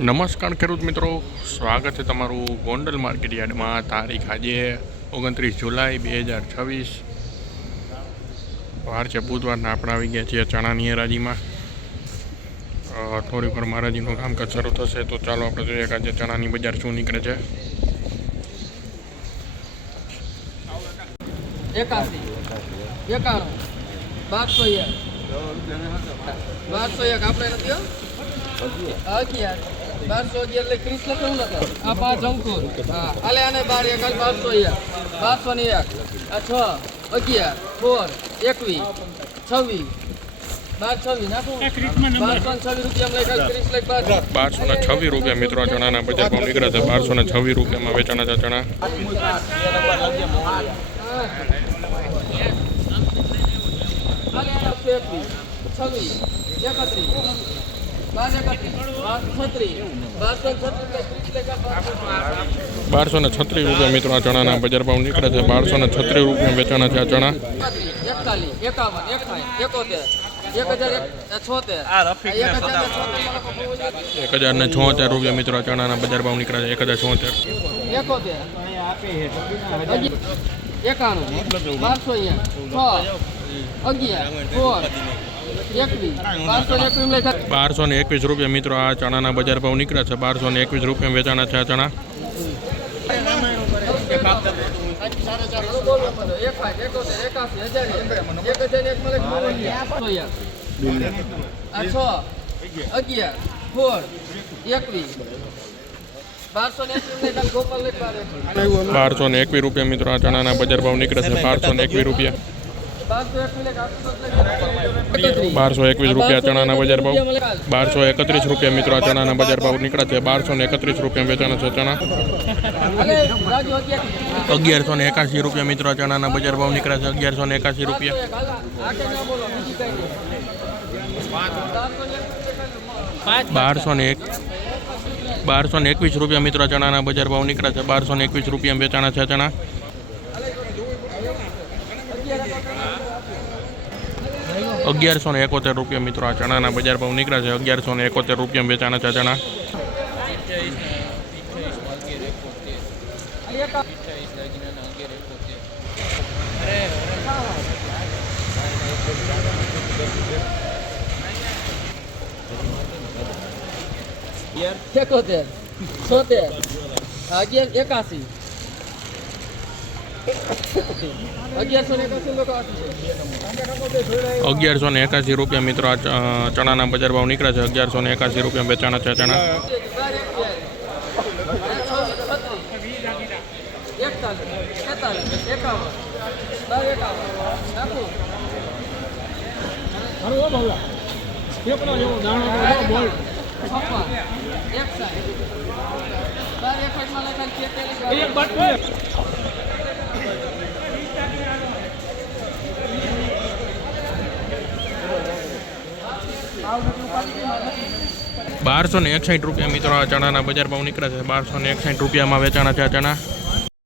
નમસ્કાર ખેડૂત મિત્રો, સ્વાગત છે તમારું ગોંડલ માર્કેટ યાર્ડમાં. તારીખ આજે 29 જુલાઈ 2026, વાર છે બુધવારના. આપણે આવી ગયા છીએ ચણાની હરાજીમાં. થોડીક વાર હરાજીનું કામકાજ શરૂ થશે તો ચાલો આપણે જોઈએ કે આજે ચણાની બજાર શું નીકળે છે. 81 51 1201 આપણે નથી 11 1211 એટલે 30 લખેલું નથી. આ 5 અંકુર. હા આલે આને 12 1 1201 આ 6 11 4 21 26 1226 નાખું 1226 રૂપિયા લઈ 1226 રૂપિયા મિત્રો ચણાના બજાર ભાવ નીકળ્યા છે. 1226 રૂપિયામાં વેચાણા છે ચણા. 1236 રૂપિયા મિત્રો આ ચણાના બજાર ભાવ નીકળે છે. 1236 રૂપિયા વેચાણા છે આ ચણા. 1076 રૂપિયા મિત્રો આ ચણાના બજાર ભાવ નીકળે છે. 1221 રૂપિયા મિત્રો આ ચણાના બજાર ભાવ નીકળ્યા છે. 1221 રૂપિયા વેચાણા છે આ ચણા. 1221 રૂપિયા મિત્રો આ ચણાના બજાર ભાવ નીકળે છે. 1221 રૂપિયા 1221 રૂપિયા ચણાના બજાર ભાવ. 1231 રૂપિયા મિત્રો આ ચણાના બજાર ભાવ નીકળે છે. 1231 રૂપિયા વેચાણા છે ચણા. 1181 રૂપિયા મિત્રો આ ચણાના બજાર ભાવ નીકળે છે. 1181 રૂપિયા 1221 રૂપિયા મિત્રો ચણાના બજાર ભાવ નીકળે છે. 1221 રૂપિયા વેચાણા છે ચણા. 1171 રૂપિયા મિત્રો આ ચણાના બજાર ભાવ નીકળ્યા છે. 1171 રૂપિયા વેચાણા છે ચણા. 1181 રૂપિયા મિત્રો આ ચણાના બજાર ભાવ નીકળ્યા છે. 1181 રૂપિયા વેચાણા છે ચણા. 1261 રૂપિયા મિત્રો આ ચણાના બજાર ભાવ નીકળે છે. 1261 રૂપિયામાં વેચાણા છે આ ચણા.